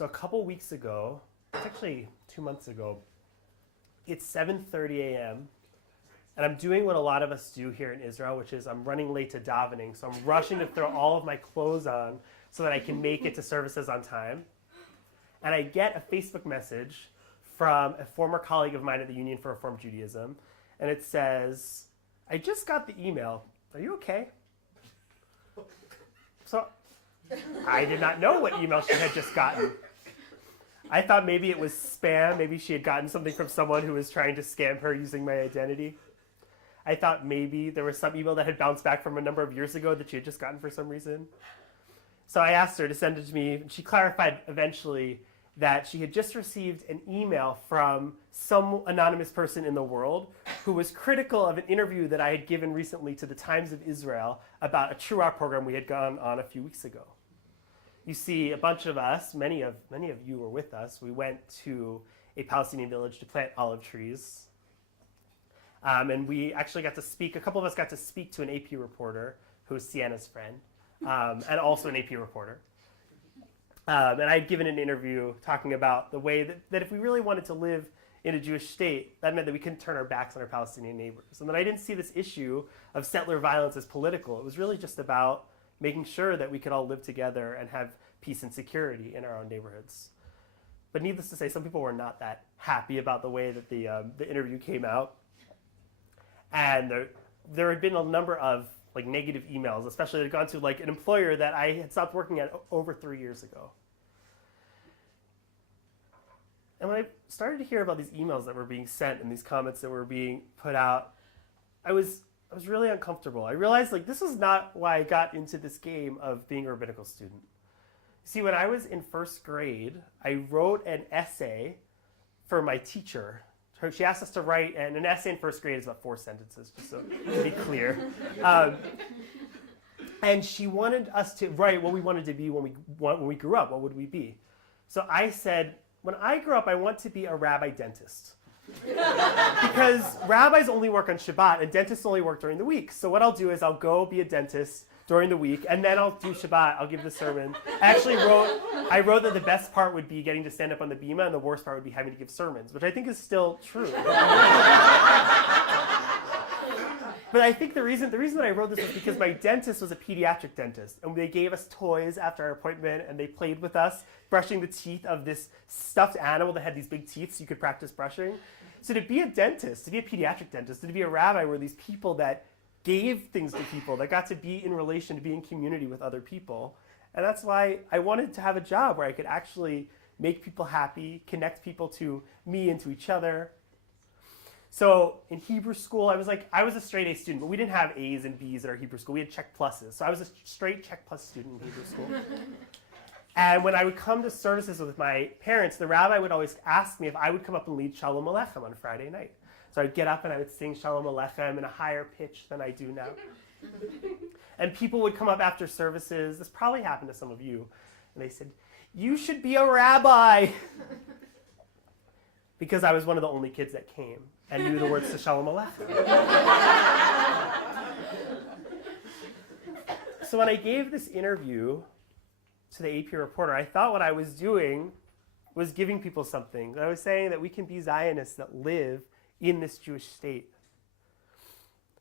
So a couple weeks ago, it's actually 2 months ago, it's 7:30 a.m., and I'm doing what a lot of us do here in Israel, which is I'm running late to davening, so I'm rushing to throw all of my clothes on so that I can make it to services on time. And I get a Facebook message from a former colleague of mine at the Union for Reform Judaism, and it says, "I just got the email. Are you okay?" So I did not know what email she had just gotten. I thought maybe it was spam. Maybe she had gotten something from someone who was trying to scam her using my identity. I thought maybe there was some email that had bounced back from a number of years ago that she had just gotten for some reason. So I asked her to send it to me. She clarified eventually that she had just received an email from some anonymous person in the world who was critical of an interview that I had given recently to the Times of Israel about a true art program we had gone on a few weeks ago. You see, a bunch of us, many of you were with us, we went to a Palestinian village to plant olive trees. And we actually got to speak, a couple of us got to speak to an AP reporter who was Sienna's friend, and also an AP reporter. And I had given an interview talking about the way that if we really wanted to live in a Jewish state, that meant that we couldn't turn our backs on our Palestinian neighbors. And that I didn't see this issue of settler violence as political. It was really just about making sure that we could all live together and have peace and security in our own neighborhoods. But needless to say, some people were not that happy about the way that the interview came out. And there had been a number of negative emails, especially that had gone to an employer that I had stopped working at over 3 years ago. And when I started to hear about these emails that were being sent and these comments that were being put out, I was really uncomfortable. I realized this is not why I got into this game of being a rabbinical student. See, when I was in first grade, I wrote an essay for my teacher. She asked us to write, and an essay in first grade is about 4 sentences, just so to be clear. And she wanted us to write what we wanted to be when we grew up. What would we be? So I said, when I grow up, I want to be a rabbi dentist. Because rabbis only work on Shabbat, and dentists only work during the week. So what I'll do is I'll go be a dentist during the week, and then I'll do Shabbat. I'll give the sermon. I wrote that the best part would be getting to stand up on the bima, and the worst part would be having to give sermons, which I think is still true. But I think the reason that I wrote this was because my dentist was a pediatric dentist, and they gave us toys after our appointment, and they played with us, brushing the teeth of this stuffed animal that had these big teeth so you could practice brushing. So to be a dentist, to be a pediatric dentist, to be a rabbi were these people that gave things to people, that got to be in relation, to be in community with other people. And that's why I wanted to have a job where I could actually make people happy, connect people to me and to each other. So in Hebrew school, I was a straight A student, but we didn't have A's and B's at our Hebrew school. We had check pluses. So I was a straight check plus student in Hebrew school. And when I would come to services with my parents, the rabbi would always ask me if I would come up and lead Shalom Aleichem on Friday night. So I'd get up and I would sing Shalom Aleichem in a higher pitch than I do now. And people would come up after services. This probably happened to some of you. And they said, "You should be a rabbi." Because I was one of the only kids that came and knew the words to Shalom Aleichem. So when I gave this interview to the AP reporter, I thought what I was doing was giving people something. I was saying that we can be Zionists that live in this Jewish state.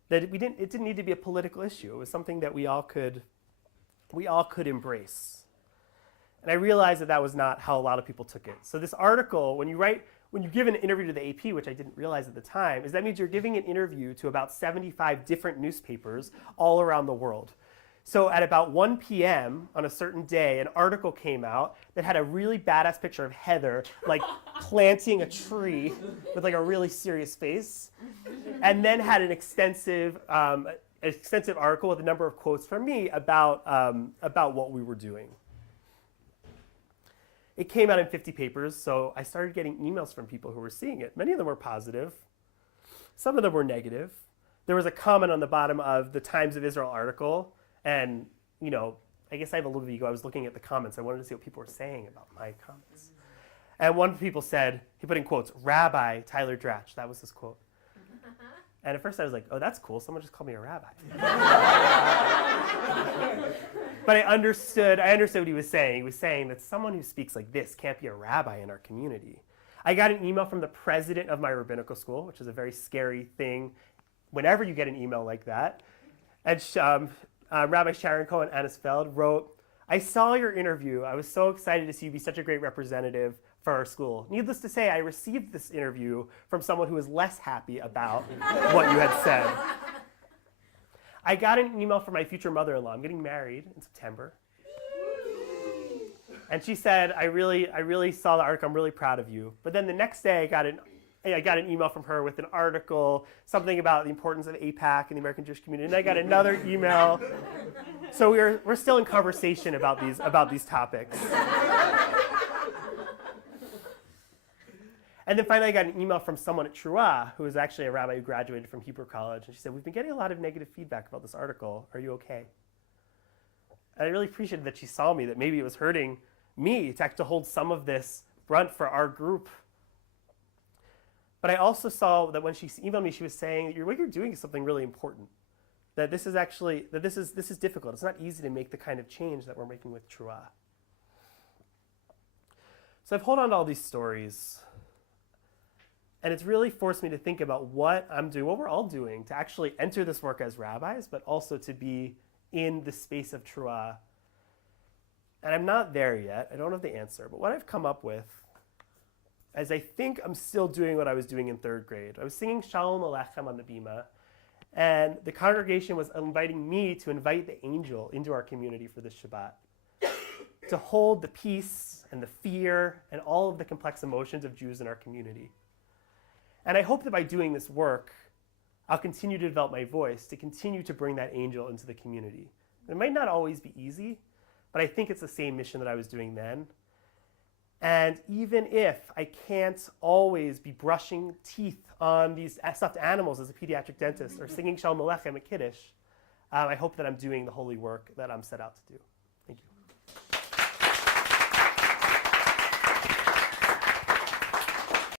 That it didn't need to be a political issue. It was something that we all could embrace. And I realized that was not how a lot of people took it. So this article, when you give an interview to the AP, which I didn't realize at the time, that means you're giving an interview to about 75 different newspapers all around the world. So at about 1 p.m. on a certain day, an article came out that had a really badass picture of Heather planting a tree with a really serious face, and then had an extensive article with a number of quotes from me about what we were doing. It came out in 50 papers, so I started getting emails from people who were seeing it. Many of them were positive. Some of them were negative. There was a comment on the bottom of the Times of Israel article, and I guess I have a little ego. I was looking at the comments. I wanted to see what people were saying about my comments. And one of the people said, he put in quotes, "Rabbi Tyler Dratch." That was his quote. And at first I was like, oh, that's cool. Someone just called me a rabbi. But I understood what he was saying. He was saying that someone who speaks like this can't be a rabbi in our community. I got an email from the president of my rabbinical school, which is a very scary thing whenever you get an email like that. And Rabbi Sharon Cohen Anisfeld wrote, "I saw your interview. I was so excited to see you be such a great representative for our school. Needless to say, I received this interview from someone who was less happy about what you had said." I got an email from my future mother-in-law. I'm getting married in September. And she said, I really saw the article. I'm really proud of you. But then the next day, I got an email from her with an article, something about the importance of AIPAC and the American Jewish community. And I got another email. So we're still in conversation about these topics. And then finally, I got an email from someone at Truah, who was actually a rabbi who graduated from Hebrew College. And she said, "We've been getting a lot of negative feedback about this article. Are you okay?" And I really appreciated that she saw me, that maybe it was hurting me to have to hold some of this brunt for our group. But I also saw that when she emailed me, she was saying that what you're doing is something really important. That this is difficult. It's not easy to make the kind of change that we're making with Truah. So I've held on to all these stories. And it's really forced me to think about what I'm doing, what we're all doing to actually enter this work as rabbis, but also to be in the space of Truah. And I'm not there yet. I don't have the answer. But what I've come up with is I think I'm still doing what I was doing in third grade. I was singing Shalom Aleichem on the bima, and the congregation was inviting me to invite the angel into our community for this Shabbat, to hold the peace and the fear and all of the complex emotions of Jews in our community. And I hope that by doing this work, I'll continue to develop my voice, to continue to bring that angel into the community. It might not always be easy, but I think it's the same mission that I was doing then. And even if I can't always be brushing teeth on these stuffed animals as a pediatric dentist or singing Shalom Aleichem at Kiddush, I hope that I'm doing the holy work that I'm set out to do. Thank you.